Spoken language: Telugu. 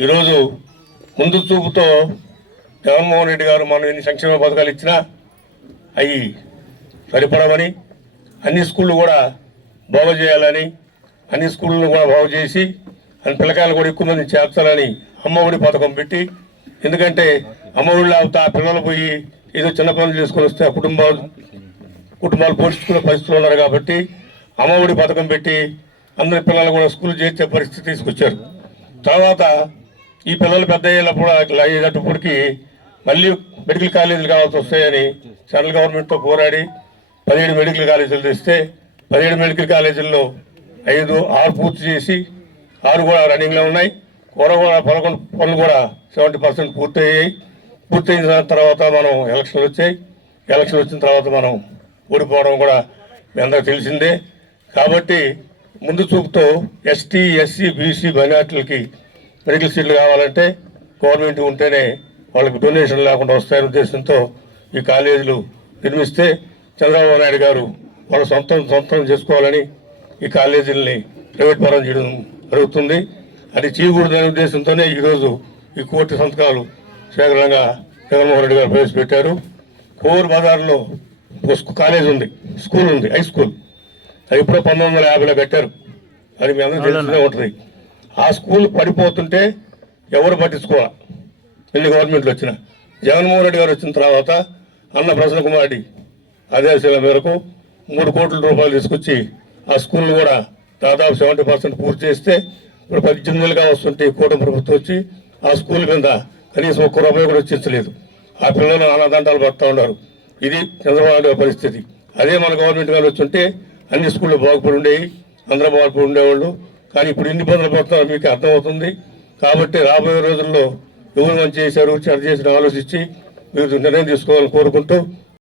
ఈరోజు ముందు చూపుతో జగన్మోహన్ రెడ్డి గారు మనం ఎన్ని సంక్షేమ పథకాలు ఇచ్చినా అవి సరిపడమని, అన్ని స్కూళ్ళు కూడా బాగు చేయాలని, అన్ని స్కూళ్ళను కూడా బాగు చేసి అన్ని పిల్లకాయలు కూడా ఎక్కువ మంది చేర్చాలని అమ్మఒడి పథకం పెట్టి, ఎందుకంటే అమ్మఒడి లేకపోతే ఆ పిల్లలు పోయి ఏదో చిన్న పనులు చేసుకొని వస్తే ఆ కుటుంబాలు పోషించుకునే పరిస్థితులు ఉన్నారు కాబట్టి అమ్మఒడి పథకం పెట్టి అందరి పిల్లలు కూడా స్కూల్ చేర్చే పరిస్థితి తీసుకొచ్చారు. తర్వాత ఈ పిల్లలు పెద్ద అయ్యేటప్పటికి మళ్ళీ మెడికల్ కాలేజీలు కావాల్సి వస్తాయని సెంట్రల్ గవర్నమెంట్తో పోరాడి 17 మెడికల్ కాలేజీలు తెస్తే 17 మెడికల్ కాలేజీల్లో 6 పూర్తి చేసి 6 కూడా రన్నింగ్లో ఉన్నాయి. కూడా 11 పనులు కూడా 70% పూర్తయ్యాయి. పూర్తయిన తర్వాత మనం ఎలక్షన్లు వచ్చాయి. ఎలక్షన్ వచ్చిన తర్వాత మనం ఓడిపోవడం కూడా మీ అందరికీ తెలిసిందే. కాబట్టి ముందు చూపుతో ఎస్టీ, ఎస్సీ, బీసీ మైనార్టీలకి మెడికల్ సీట్లు కావాలంటే గవర్నమెంట్ ఉంటేనే వాళ్ళకి డొనేషన్ లేకుండా వస్తాయనే ఉద్దేశంతో ఈ కాలేజీలు నిర్మిస్తే చంద్రబాబు నాయుడు గారు వాళ్ళ సొంతం చేసుకోవాలని ఈ కాలేజీలని ప్రైవేట్ పరం చేయడం జరుగుతుంది. అది చేయకూడదనే ఉద్దేశంతోనే ఈరోజు ఈ కోటి సంతకాలు శేఖరంగా జగన్మోహన్ రెడ్డి గారు ప్రవేశపెట్టారు. కోర్ బజార్లో కాలేజ్ ఉంది, స్కూల్ ఉంది, హై స్కూల్. అది ఎప్పుడో 1950లో కట్టారు. అది మీ అందరూ తెలుస్తూనే ఉంటుంది. ఆ స్కూల్ పడిపోతుంటే ఎవరు పట్టించుకోవాలి. ఎన్ని గవర్నమెంట్లు వచ్చినా జగన్మోహన్ రెడ్డి గారు వచ్చిన తర్వాత అన్న ప్రసన్న కుమార్ రెడ్డి ఆదేశాల మేరకు 3 కోట్ల రూపాయలు తీసుకొచ్చి ఆ స్కూల్ను కూడా దాదాపు 70% పూర్తి చేస్తే ఇప్పుడు 18 నెలలుగా వస్తుంటే కూటమి ప్రభుత్వం వచ్చి ఆ స్కూల్ మీద కనీసం 1 రూపాయి కూడా వచ్చించలేదు. ఆ పిల్లలు అన్నదండాలు పడుతూ ఉన్నారు. ఇది చంద్రబాబు నాయుడు పరిస్థితి. అదే మన గవర్నమెంట్ గారు వచ్చుంటే అన్ని స్కూళ్ళు బాగుపడి ఉండేవి, అందరూ బాగుపడి ఉండేవాళ్ళు. కానీ ఇప్పుడు ఇన్ని ఇబ్బందులు పడుతున్నారో మీకు అర్థమవుతుంది. కాబట్టి రాబోయే రోజుల్లో ఎవరు మంచి చేశారు, చెడు చేసిన ఆలోచించి మీరు నిర్ణయం తీసుకోవాలని కోరుకుంటూ